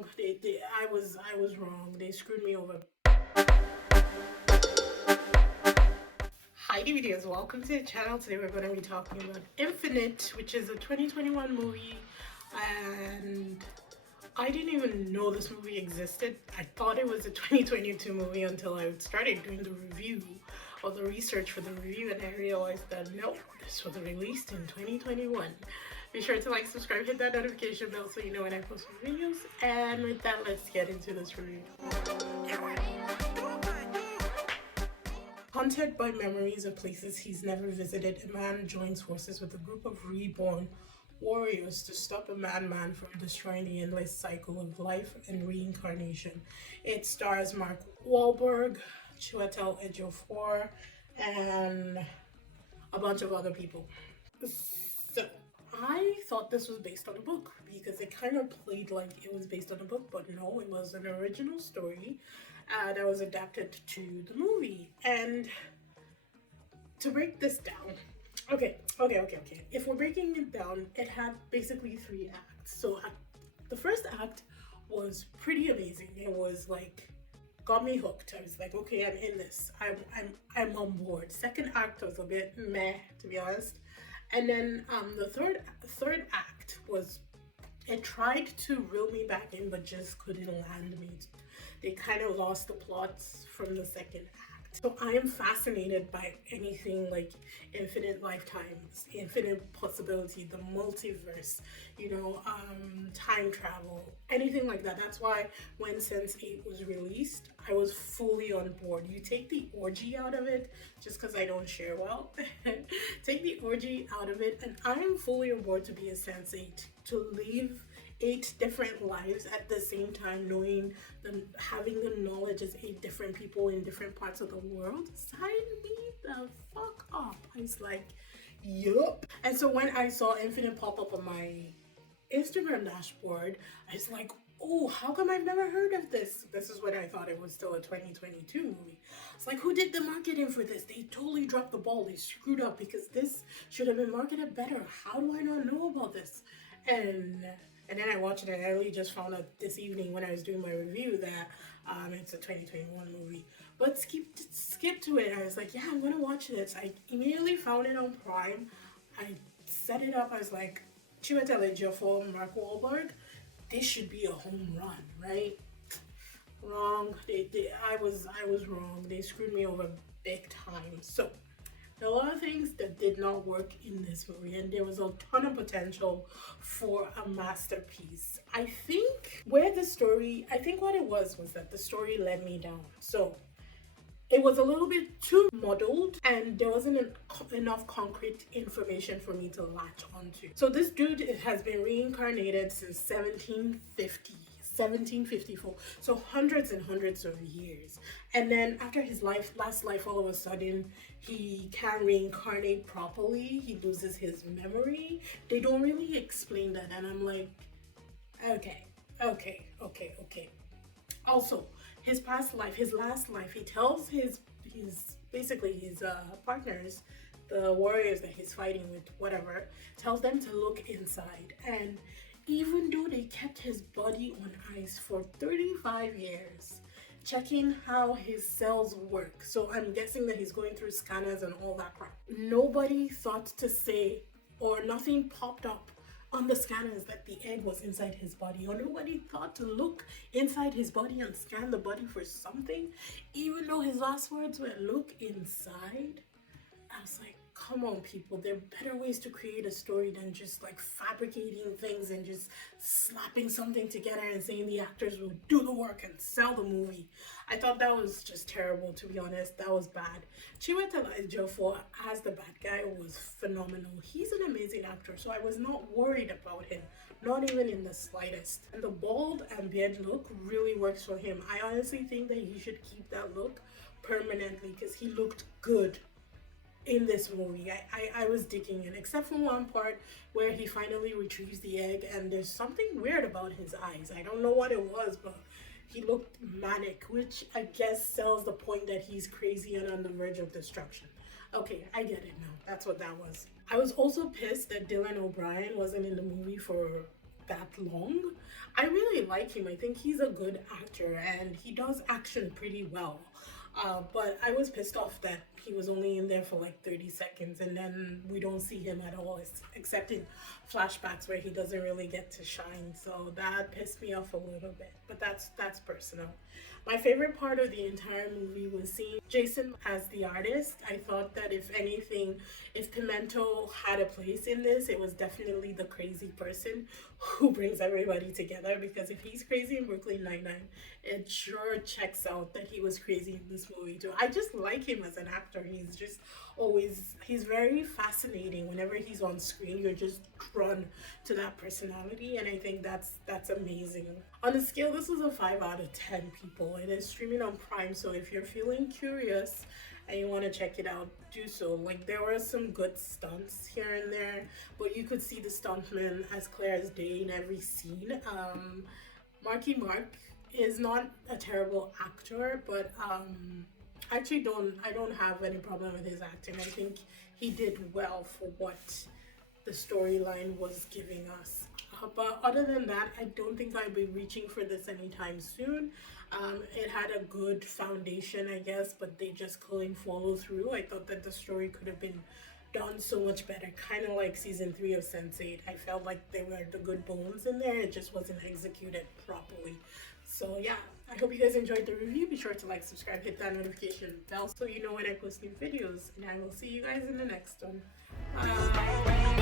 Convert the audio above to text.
wrong. I was wrong. They screwed me over. Hi DVDs, welcome to the channel. Today we're going to be talking about Infinite, which is a 2021 movie, and I didn't even know this movie existed. I thought it was a 2022 movie until I started doing the review or the research for the review, and I realized that no, this was released in 2021. Be sure to like, subscribe, hit that notification bell so you know when I post my videos. And with that, let's get into this review. Haunted by memories of places he's never visited, a man joins forces with a group of reborn warriors to stop a madman from destroying the endless cycle of life and reincarnation. It stars Mark Wahlberg, Chiwetel Ejiofor, and a bunch of other people. So I thought this was based on a book because it kind of played like it was based on a book, but no, it was an original story that was adapted to the movie. And to break this down, okay. If we're breaking it down, it had basically 3 acts. So the first act was pretty amazing. It was like got me hooked. I was like, okay, I'm in this. I'm on board. Second act was a bit meh, to be honest. And then the third act was, it tried to reel me back in, but just couldn't land me. They kind of lost the plots from the second act. So I am fascinated by anything like infinite lifetimes, infinite possibility, the multiverse, time travel, anything like that. That's why when Sense8 was released, I was fully on board. You take the orgy out of it, just because I don't share well. Take the orgy out of it, and I am fully on board to be a Sense8, to live 8 different lives at the same time, knowing them, having the knowledge as 8 different people in different parts of the world. Sign me the fuck up. I was like, yup. And so when I saw Infinite pop up on my Instagram dashboard, I was like, oh, how come I've never heard of this? This is when I thought it was still a 2022 movie. It's like, who did the marketing for this? They totally dropped the ball. They screwed up because this should have been marketed better. How do I not know about this? And then I watched it, and I really just found out this evening when I was doing my review that it's a 2021 movie. But skip to it. I was like, yeah, I'm gonna watch this. I immediately found it on Prime. I set it up. I was like, Chiwetel Ejiofor, Mark Wahlberg, this should be a home run, right? Wrong. I was wrong. They screwed me over big time. So a lot of things that did not work in this movie, and there was a ton of potential for a masterpiece. I think what it was that the story led me down. So it was a little bit too muddled, and there wasn't enough concrete information for me to latch onto. So this dude has been reincarnated since 1754, so hundreds and hundreds of years. And then after his last life, all of a sudden he can't reincarnate properly. He loses his memory. They don't really explain that, and I'm like, okay. Also, his last life, he tells his partners, the warriors that he's fighting with, whatever, tells them to look inside. And even though they kept his body on ice for 35 years, checking how his cells work, so I'm guessing that he's going through scanners and all that crap, nobody thought to say, or nothing popped up on the scanners that the egg was inside his body, or nobody thought to look inside his body and scan the body for something, even though his last words were look inside. I was like, come on, people, there are better ways to create a story than just like fabricating things and just slapping something together and saying the actors will do the work and sell the movie. I thought that was just terrible, to be honest. That was bad. Chiwetel Ejiofor as the bad guy was phenomenal. He's an amazing actor, so I was not worried about him, not even in the slightest. And the bald and beard look really works for him. I honestly think that he should keep that look permanently because he looked good in this movie. I was digging it, except for one part where he finally retrieves the egg, and there's something weird about his eyes. I don't know what it was, but he looked manic, which I guess sells the point that he's crazy and on the verge of destruction. Okay, I get it now. That's what that was. I was also pissed that Dylan O'Brien wasn't in the movie for that long. I really like him. I think he's a good actor and he does action pretty well. But I was pissed off that he was only in there for like 30 seconds and then we don't see him at all, except in flashbacks where he doesn't really get to shine. So that pissed me off a little bit, but that's personal. My favorite part of the entire movie was seeing Jason as the artist. I thought that if anything, if Pimento had a place in this, it was definitely the crazy person who brings everybody together, because if he's crazy in Brooklyn Nine-Nine, it sure checks out that he was crazy in this movie too. I just like him as an actor. He's just always, he's very fascinating. Whenever he's on screen, you're just drawn to that personality, and I think that's amazing. On the scale, this was a 5 out of 10, people. It is streaming on Prime, so if you're feeling curious and you want to check it out, do so. Like, there were some good stunts here and there, but you could see the stuntman as clear as day in every scene. Marky Mark is not a terrible actor, but I don't have any problem with his acting. I think he did well for what the storyline was giving us. But other than that, I don't think I'll be reaching for this anytime soon. It had a good foundation, I guess, but they just couldn't follow through. I thought that the story could have been done so much better, kind of like season 3 of Sense8. I felt like there were the good bones in there, it just wasn't executed properly. So yeah, I hope you guys enjoyed the review. Be sure to like, subscribe, hit that notification bell so you know when I post new videos, and I will see you guys in the next one. Bye.